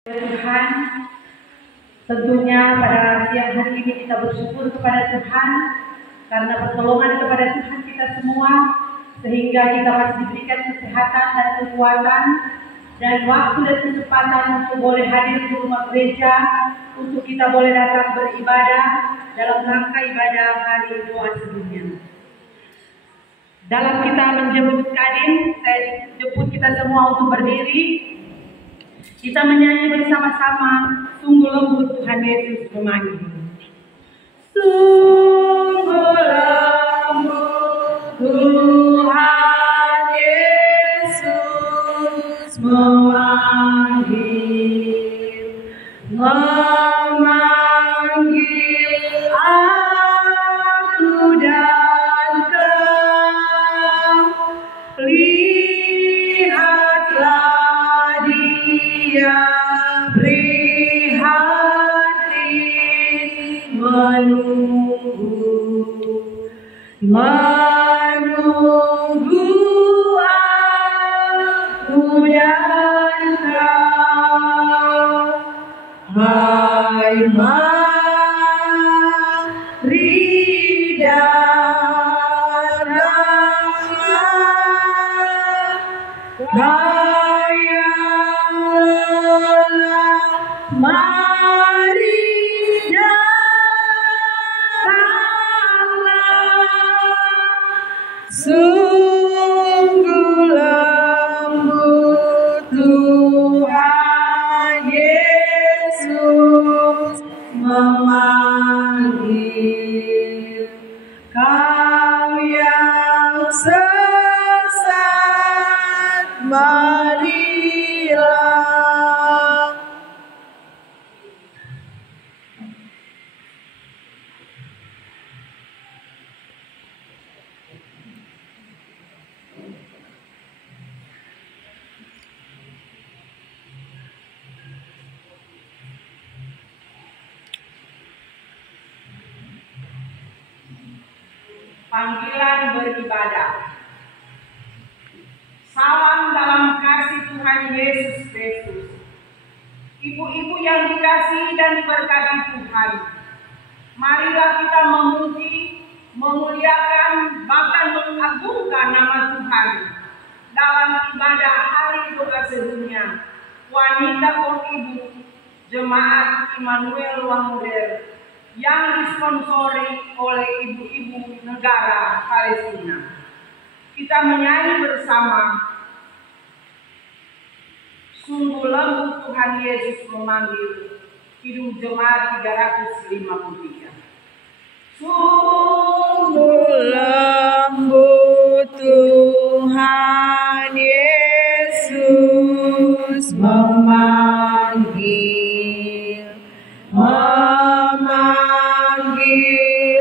Tuhan, tentunya pada siang hari ini kita bersyukur kepada Tuhan karena pertolongan kepada Tuhan kita semua, sehingga kita masih diberikan kesehatan dan kekuatan dan waktu dan kesempatan untuk boleh hadir di rumah gereja, untuk kita boleh datang beribadah dalam rangka ibadah hari doa sedunia. Dalam kita menjemput Kadin, saya jemput kita semua untuk berdiri. Kita menyanyi bersama-sama, sungguh lembut Tuhan Yesus memanggil. Sungguh lembut Tuhan Yesus memanggil, memanggil aku dan kau. Lihatlah Dia prihatin menunggu aku dan kau. Hai mari datanglah yang lelah, mari datanglah. Sungguh lembut Tuhan Yesus memanggil. Kau yang sesat, marilah. Panggilan beribadah. Salam dalam kasih Tuhan Yesus Kristus. Ibu-ibu yang dikasihi dan diberkati Tuhan, marilah kita memuji, memuliakan, bahkan mengagungkan nama Tuhan dalam ibadah hari doa sedunia. Wanita kaum ibu, Jemaat Immanuel Wangudel, yang disponsori oleh ibu-ibu negara Palestina. Kita menyanyi bersama, sungguh lembut Tuhan Yesus memanggil, Kidung Jemaat 353. Sungguh lembut Tuhan Yesus memanggil, memanggil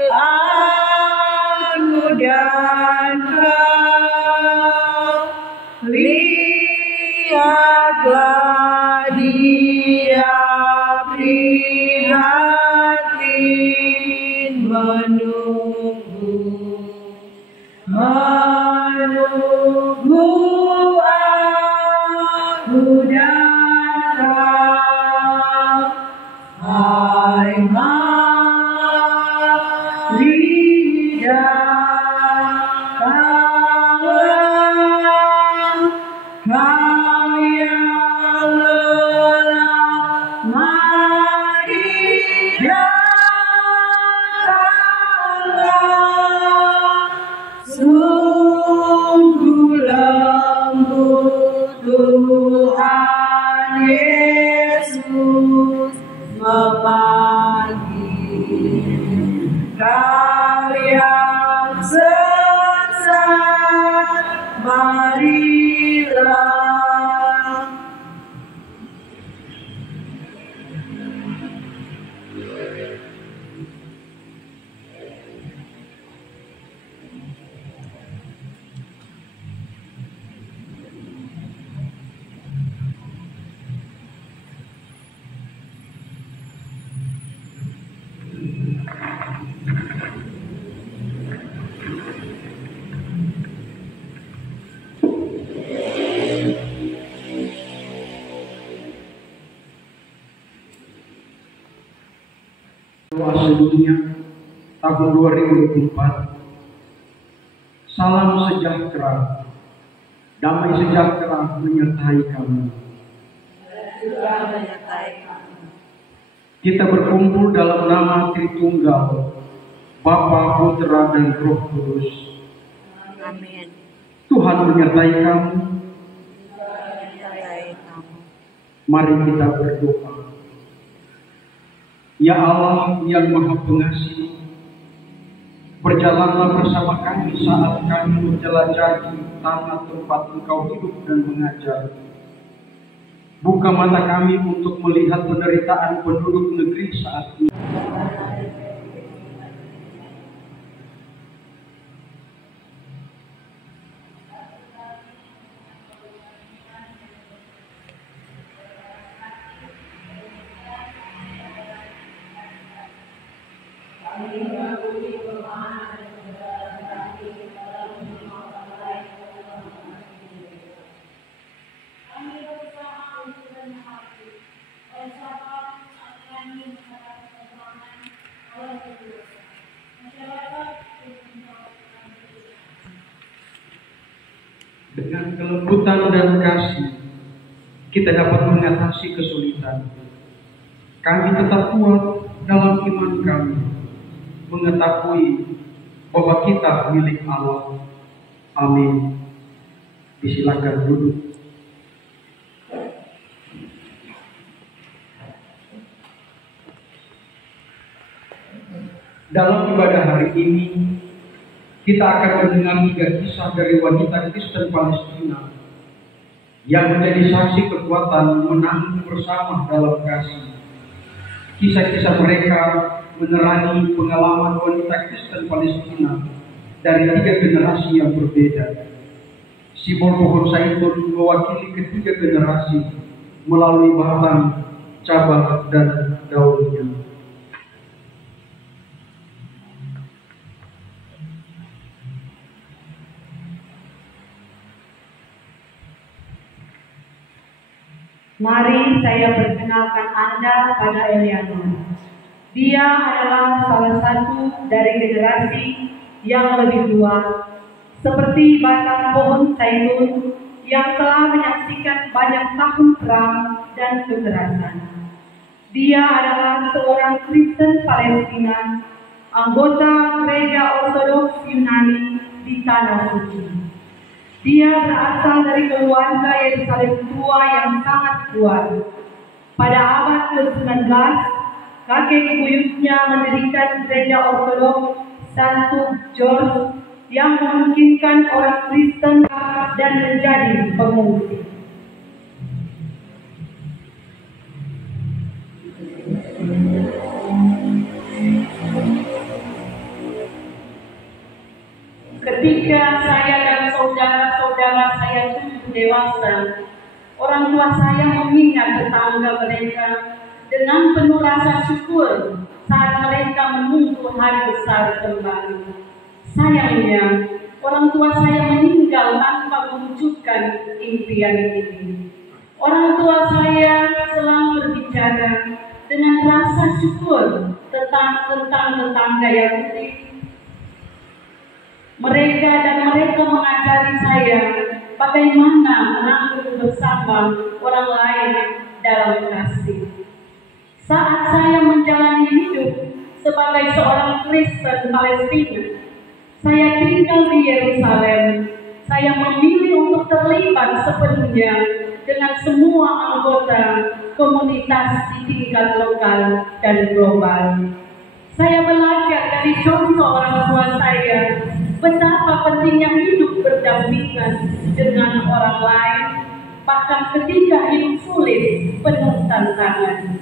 aku dan kau. Lihatlah Dia prihatin menunggu aku dan kau. Hai mari datanglah, kau yang lelah, mari datanglah. Sungguh lembut Tuhan Yesus memanggil. Kau yang sesat, marilah. doa sedunia tahun 2024. Salam sejahtera, damai sejahtera menyertai kamu. Kita berkumpul dalam nama Tritunggal, Bapa, Putra, dan Roh Kudus. Amin. Tuhan menyertai kamu. Mari kita berdoa. Ya Allah yang Maha Pengasih, berjalanlah bersama kami saat kami menjelajahi tanah tempat Engkau hidup dan mengajar. Buka mata kami untuk melihat penderitaan penduduk negeri saat ini. Dengan kelembutan dan kasih, kita dapat mengatasi kesulitan. Kami tetap kuat dalam iman kami, mengetahui bahwa kita milik Allah. Amin. Disilakan duduk. Dalam ibadah hari ini, kita akan mendengar 3 kisah dari wanita Kristen Palestina yang menjadi saksi kekuatan menanggung bersama dalam kasih. Kisah-kisah mereka menerangi pengalaman wanita Kristen Palestina dari 3 generasi yang berbeda. Simbol pohon zaitun mewakili ketiga generasi melalui batang, cabang, dan daunnya. Mari saya perkenalkan Anda pada Elianor. Dia adalah salah satu dari generasi yang lebih tua, seperti batang pohon zaitun yang telah menyaksikan banyak tahun perang dan kekerasan. Dia adalah seorang Kristen Palestina, anggota Gereja Ortodoks Yunani di Tanah Suci. Dia berasal dari keluarga Yerusalem tua yang sangat kuat. Pada abad ke-19, kakek buyutnya mendirikan gereja Ortodoks Santo George yang memungkinkan orang Kristen dan menjadi pengungsi. Ketika saya dan saudara-saudara saya tumbuh dewasa, orang tua saya mengingat tetangga mereka dengan penuh rasa syukur saat mereka menunggu hari besar kembali. Sayangnya, orang tua saya meninggal tanpa mewujudkan impian ini. Orang tua saya selalu berbicara dengan rasa syukur tentang tetangga Yahudi. Mereka mengajari saya bagaimana menanggung bersama orang lain dalam kasih. Saat saya menjalani hidup sebagai seorang Kristen Palestina, saya tinggal di Yerusalem. Saya memilih untuk terlibat sepenuhnya dengan semua anggota komunitas di tingkat lokal dan global. Saya belajar dari contoh orang tua saya betapa pentingnya hidup berdampingan dengan orang lain, bahkan ketika hidup sulit penuh tantangan.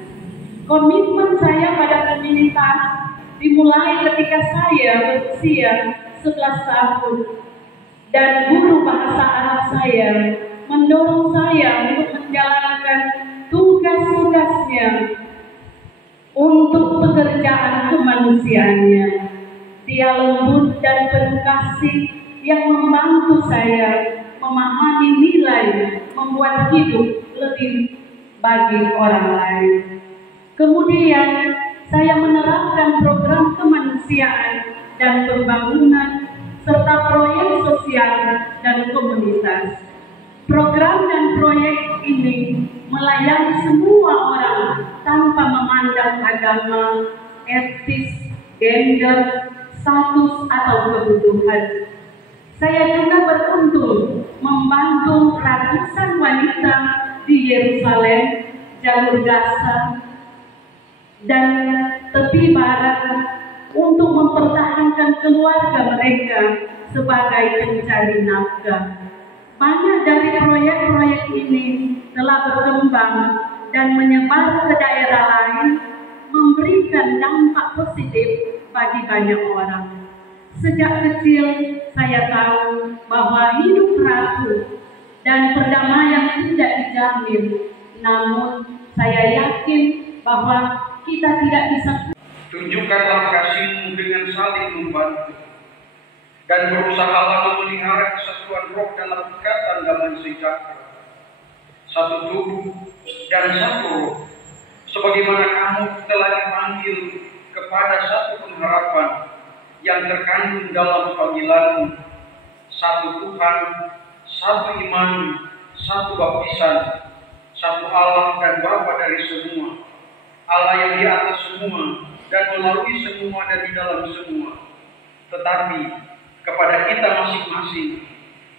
Komitmen saya pada komunitas dimulai ketika saya berusia 11 tahun, dan guru bahasa Arab saya mendorong saya untuk menjalankan tugas-tugasnya untuk pekerjaan kemanusiaannya. Dia lembut dan penuh kasih yang membantu saya memahami nilai membuat hidup lebih bagi orang lain. Kemudian saya menerapkan program kemanusiaan dan pembangunan serta proyek sosial dan komunitas. Program dan proyek ini melayani semua orang tanpa memandang agama, etnis, gender, status atau kebutuhan. Saya juga beruntung membantu ratusan wanita di Yerusalem, jalur Gaza, dan tepi barat untuk mempertahankan keluarga mereka sebagai pencari nafkah. Banyak dari proyek-proyek ini telah berkembang dan menyebar ke daerah lain, memberikan dampak positif bagi banyak orang. Sejak kecil saya tahu bahwa hidup rapuh dan perdamaian tidak dijamin. Namun saya yakin bahwa kita tidak bisa. Tunjukkanlah kasih-Mu dengan saling membantu dan berusahalah memelihara kesatuan roh dalam ikatan damai sejahtera, satu tubuh dan satu roh, sebagaimana Kamu telah dipanggil kepada satu pengharapan yang terkandung dalam panggilan-Mu, satu Tuhan, satu iman, satu baptisan, satu Allah dan Bapa dari semua, Allah yang di atas semua dan melalui semua dan di dalam semua. Tetapi kepada kita masing-masing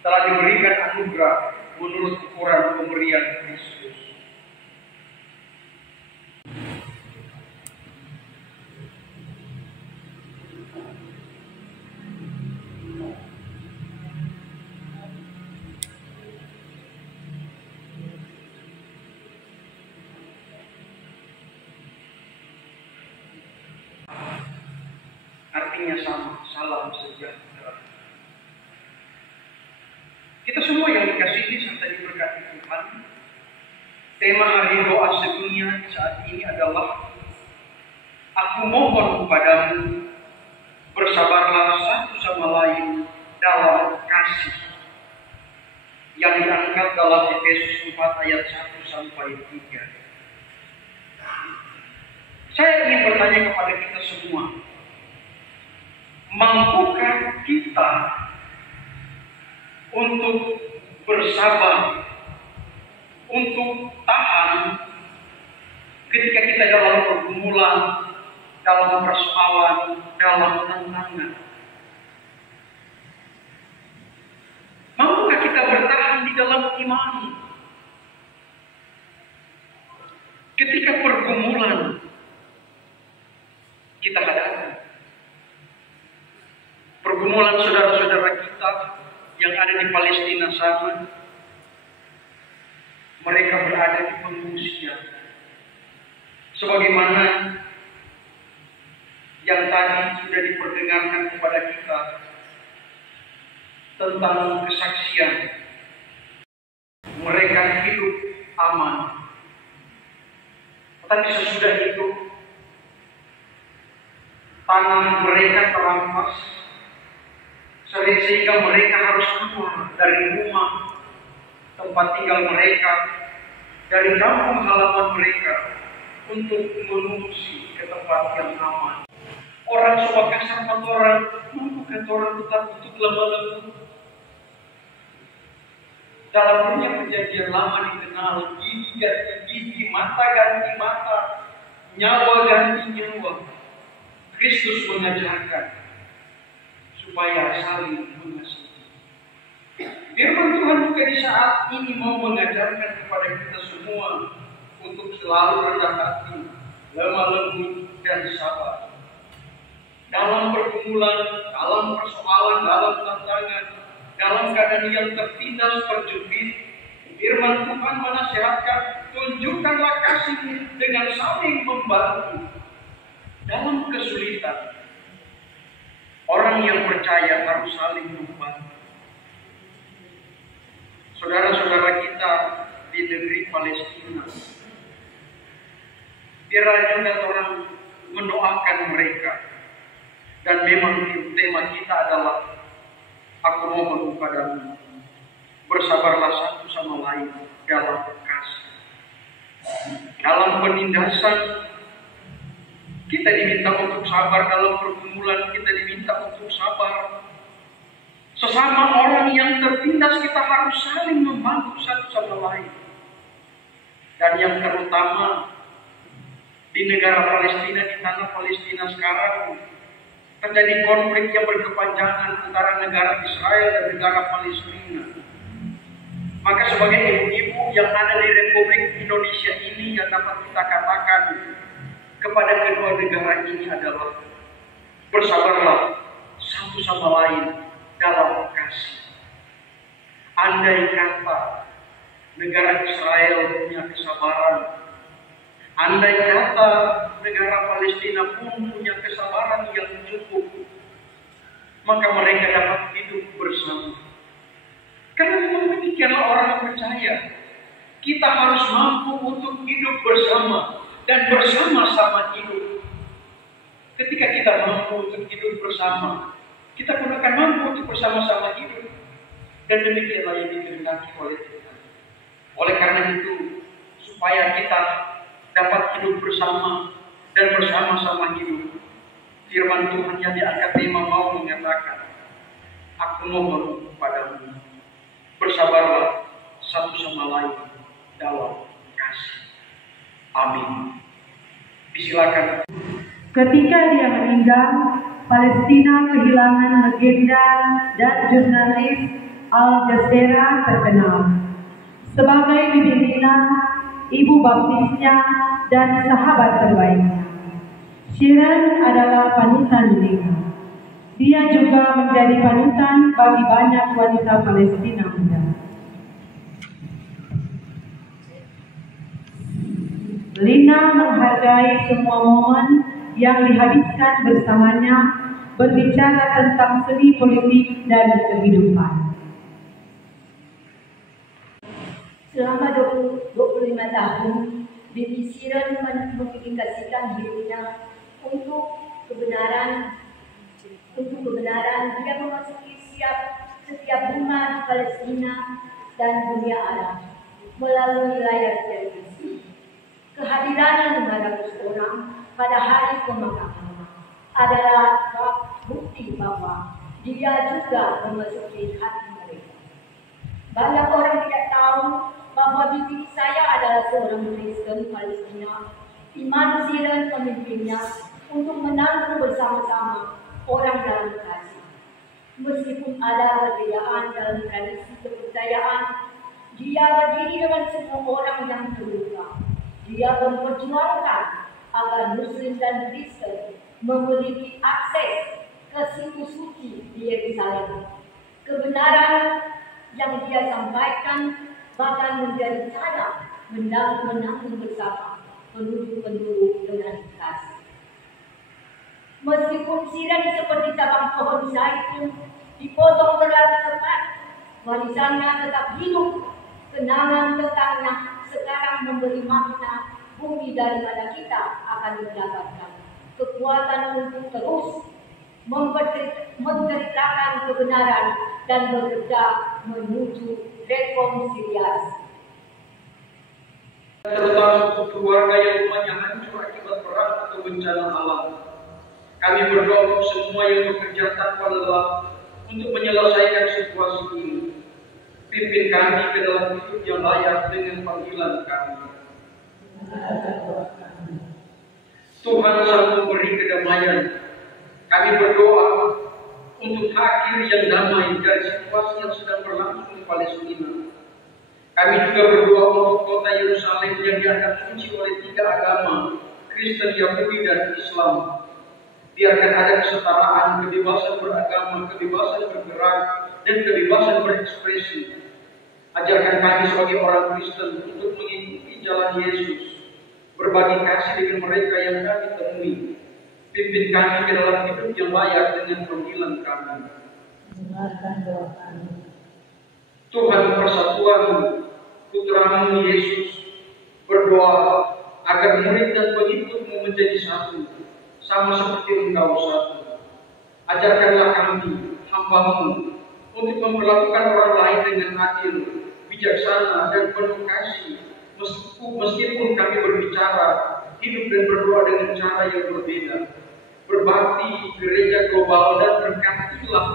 telah diberikan anugerah menurut ukuran pemberian Kristus. Artinya sama, salam sejahtera. Kita semua yang dikasihi serta diberkati Tuhan, tema hari doa sedunia saat ini adalah aku mohon kepadamu, bersabarlah satu sama lain dalam kasih, yang diangkat dalam Efesus 4 ayat 1 sampai 3. Saya ingin bertanya kepada kita semua, mampukah kita untuk bersabar, untuk tahan ketika kita dalam pergumulan, dalam persoalan, dalam tantangan? Mampukah kita bertahan di dalam iman ketika pergumulan kita hadapi? Pergumulan saudara-saudara kita yang ada di Palestina sana, mereka berada di pengungsian. Sebagaimana yang tadi sudah diperdengarkan kepada kita tentang kesaksian, mereka hidup aman. Tetapi sesudah itu, tanah mereka terampas, sehingga mereka harus keluar dari rumah tempat tinggal mereka, dari kampung halaman mereka, untuk mengungsi ke tempat yang aman. Orang semua kasar orang, mampukah orang tetap untuk lemah lembut? Dalam dunia perjanjian lama dikenal gigi ganti gigi, mata ganti mata, nyawa ganti nyawa. Kristus mengajarkan supaya saling mengasihi. Firman Tuhan juga di saat ini mau mengajarkan kepada kita semua untuk selalu rendah hati, lemah lembut dan sabar. Dalam pergumulan, dalam persoalan, dalam tantangan, dalam keadaan yang tertindas terjepit, firman Tuhan menasihatkan, tunjukkanlah kasih dengan saling membantu dalam kesulitan. Orang yang percaya harus saling membantu. Saudara-saudara kita di negeri Palestina, biarlah juga orang mendoakan mereka. Dan memang tema kita adalah aku mohon kepadamu, bersabarlah satu sama lain dalam kasih. Dalam penindasan, Kita diminta untuk sabar dalam pergumulan, kita diminta untuk sabar. Sesama orang yang tertindas kita harus saling membantu satu sama lain. Dan yang terutama di negara Palestina, di tanah Palestina sekarang terjadi konflik yang berkepanjangan antara negara Israel dan negara Palestina. Maka sebagai ibu-ibu yang ada di Republik Indonesia ini, yang dapat kita katakan kepada kedua negara ini adalah bersabarlah satu sama lain dalam kasih. Andai kata negara Israel punya kesabaran, andai kata negara Palestina pun punya kesabaran yang cukup, maka mereka dapat hidup bersama. Karena memang demikianlah orang percaya. Kita harus mampu untuk hidup bersama dan bersama-sama hidup. Ketika kita mampu untuk hidup bersama, kita pun akan mampu untuk bersama-sama hidup. Dan demikianlah yang dikehendaki oleh Tuhan. Oleh karena itu, supaya kita dapat hidup bersama dan bersama-sama hidup, firman Tuhan yang diangkat tema mau mengatakan, aku mohon padamu, bersabarlah satu sama lain dalam kasih. Amin. Disilakan. Ketika dia meninggal, Palestina kehilangan legenda dan jurnalis Al Jazeera terkenal. Sebagai bibi Lina, ibu baptisnya, dan sahabat terbaiknya, Sharon adalah panutan Lina. Dia juga menjadi panutan bagi banyak wanita Palestina muda. Lina menghargai semua momen yang dihabiskan bersamanya berbicara tentang seni politik dan kehidupan. Selama 25 tahun, Bibi Sharon mendedikasikan dirinya untuk kebenaran. Dia memasuki setiap rumah di Palestina dan dunia Arab melalui layar televisi. Kehadiran 500 orang pada hari pemakaman adalah bukti bahwa dia juga memasuki hati mereka. Banyak orang tidak tahu bahwa bibi saya adalah seorang Kristen Palestina. Iman Sharon memimpinnya untuk menanggung bersama-sama orang dalam kasih. Meskipun ada perbedaan dalam tradisi kepercayaan, dia berdiri dengan semua orang yang terluka. Dia memperjuangkan agar Muslim dan Kristen memiliki akses ke situs suci di Yerusalem. Kebenaran yang dia sampaikan bahkan menjadi cara menanggung bersama penduduk dengan kasih. Meskipun Sharon seperti cabang pohon zaitun dipotong terlalu cepat, warisannya tetap hidup. Kenangan tentangnya sekarang memberi makna bumi daripada kita akan mendapatkan kekuatan untuk terus menceritakan kebenaran dan bekerja menuju rekonsiliasi. Terutama untuk keluarga yang rumahnya hancur akibat perang atau bencana alam. Kami berdoa untuk semua yang bekerja tanpa lelah untuk menyelesaikan situasi ini. Pimpin kami ke dalam hidup yang layak dengan panggilan kami. Tuhan selalu memberi kedamaian. Kami berdoa untuk akhir yang damai dari situasi yang sedang berlangsung di Palestina. Kami juga berdoa untuk kota Yerusalem yang dianggap suci oleh 3 agama, Kristen, Yahudi, dan Islam. Biarkan ada kesetaraan, kebebasan beragama, kebebasan bergerak, dan kebebasan berekspresi. Ajarkan kami sebagai orang Kristen untuk mengikuti jalan Yesus, berbagi kasih dengan mereka yang kami temui. Pimpin kami ke dalam hidup yang layak dengan panggilan kami. Tuhan persatuan Putra-Mu Yesus, berdoa agar murid dan pengikut-Mu menjadi satu, sama seperti Engkau satu. Ajarkanlah kami, hamba-Mu, untuk memperlakukan orang lain dengan adil, bijaksana, dan penuh kasih, meskipun kami berbicara hidup dan berdoa dengan cara yang berbeda. Berbakti gereja global dan berkatilah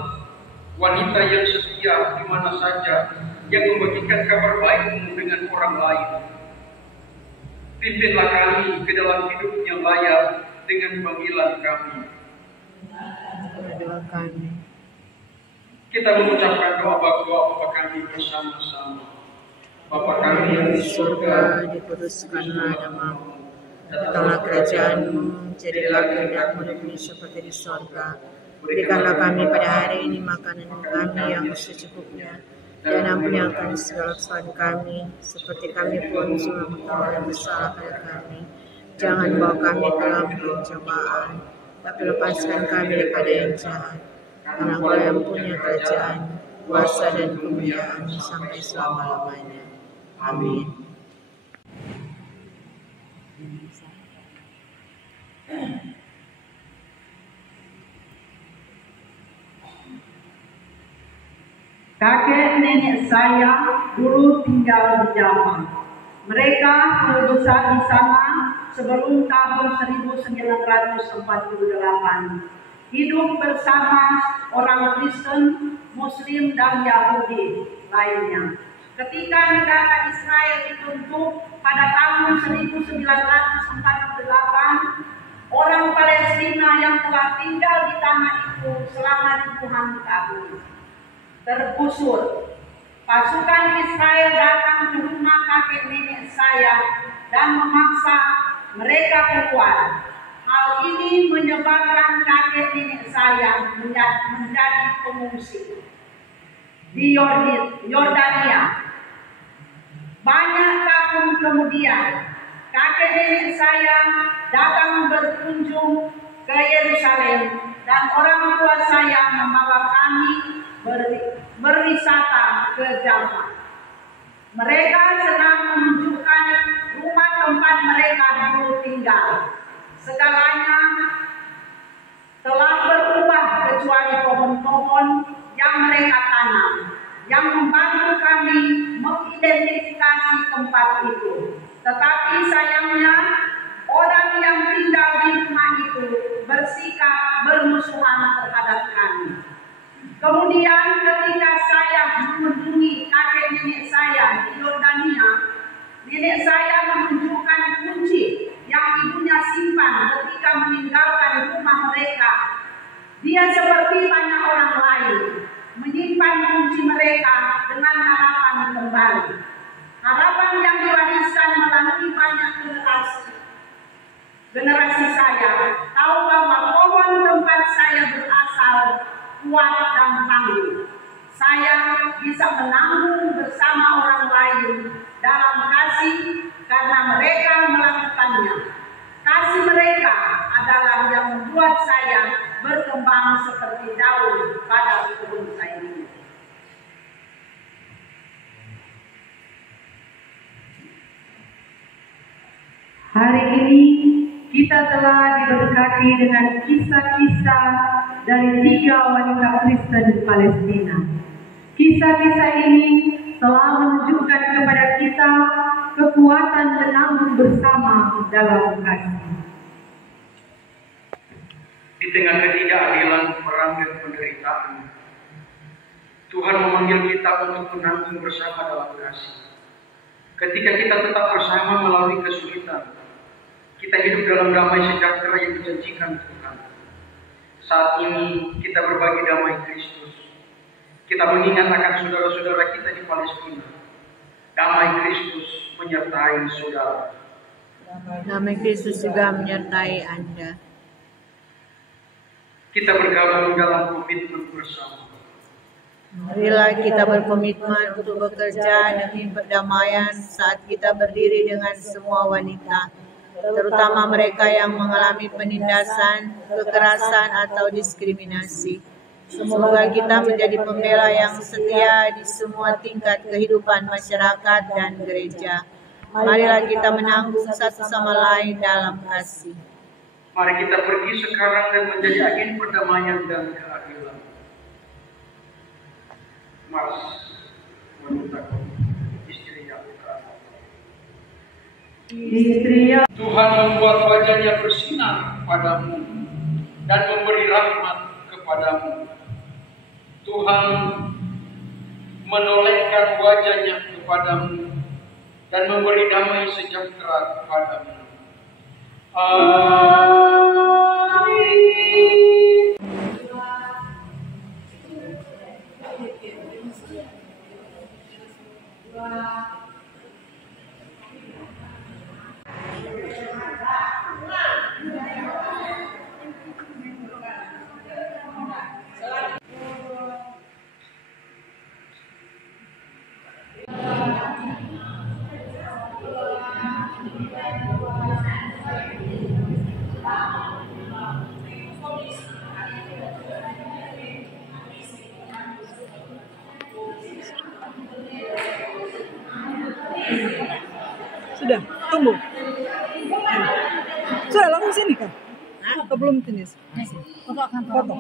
wanita yang setia di mana saja, yang membagikan kabar baik dengan orang lain. Pimpinlah kami ke dalam hidup yang layak dengan panggilan kami. Doa kami. Kita mengucapkan doa Bapa kami bersama-sama. Bapa kami yang di surga, dikuduskanlah namamu. Datanglah kerajaanmu, jadilah kehendakmu di bumi seperti di surga. Berikanlah kami pada hari ini makanan kami yang secukupnya, dan ampuni akan segala kesalahan kami, seperti kami pun sudah mengetahui yang bersalah pada kami. Jangan bawa kami ke dalam pencobaan, tapi lepaskan kami daripada yang jahat. Karena Engkau yang punya kerajaan, kuasa dan kemuliaan sampai selama-lamanya. Amin. Kakek nenek saya dulu tinggal di Java. Mereka berbesar di sana sebelum tahun 1948. Hidup bersama orang Kristen, Muslim, dan Yahudi lainnya. Ketika negara Israel dibentuk pada tahun 1948, orang Palestina yang telah tinggal di tanah itu selama ribuan tahun tergusur. Pasukan Israel datang ke rumah kakek nenek saya dan memaksa mereka keluar. Hal ini menyebabkan kakek nenek saya menjadi pengungsi di Yordania. Banyak tahun kemudian, kakek nenek saya datang berkunjung ke Yerusalem dan orang tua saya membawa kami berwisata ke Java. Mereka sedang menunjukkan rumah tempat mereka dulu tinggal. Segalanya telah berubah kecuali pohon-pohon yang mereka tanam, yang membantu kami mengidentifikasi tempat itu. Tetapi sayangnya, orang yang tinggal di rumah itu bersikap bermusuhan terhadap kami. Kemudian ketika saya mengunjungi kakek nenek saya di Yordania, nenek saya menunjukkan kunci yang ibunya simpan ketika meninggalkan rumah mereka. Dia seperti banyak orang lain, menyimpan kunci mereka dengan harapan kembali. Harapan yang diwariskan melalui banyak generasi saya. Tahu bahwa pohon tempat saya berasal kuat dan tangguh. Saya bisa menanggung bersama orang lain dalam kasih karena mereka melakukannya. Kasih mereka adalah yang membuat saya berkembang seperti daun pada kebun saya ini. Hari ini kita telah diberkati dengan kisah-kisah dari 3 wanita Kristen di Palestina. Kisah-kisah ini telah menunjukkan kepada kita kekuatan menanggung bersama dalam kasih. Di tengah ketidakadilan, perang dan penderitaan, Tuhan memanggil kita untuk menanggung bersama dalam kasih. Ketika kita tetap bersama melalui kesulitan, kita hidup dalam damai sejahtera yang dijanjikan Tuhan. Saat ini kita berbagi damai Kristus. Kita mengingat akan saudara-saudara kita di Palestina. Damai Kristus menyertai saudara. Damai Kristus juga menyertai Anda. Kita bergabung dalam komitmen bersama. Marilah kita berkomitmen untuk bekerja demi perdamaian saat kita berdiri dengan semua wanita, terutama mereka yang mengalami penindasan, kekerasan, atau diskriminasi. Semoga kita menjadi pembela yang setia di semua tingkat kehidupan masyarakat dan gereja. Marilah kita menanggung satu sama lain dalam kasih. Mari kita pergi sekarang dan menjadi agen perdamaian dan keadilan. Mas, wanita istri yang Istri yang Tuhan membuat wajahnya bersinar kepadamu dan memberi rahmat kepadamu. Tuhan menolehkan wajahnya kepadamu dan memberi damai sejahtera kepadamu. Amin. Sudah, tunggu. Sudah langsung sini kah? Atau belum tenis? Foto akan foto.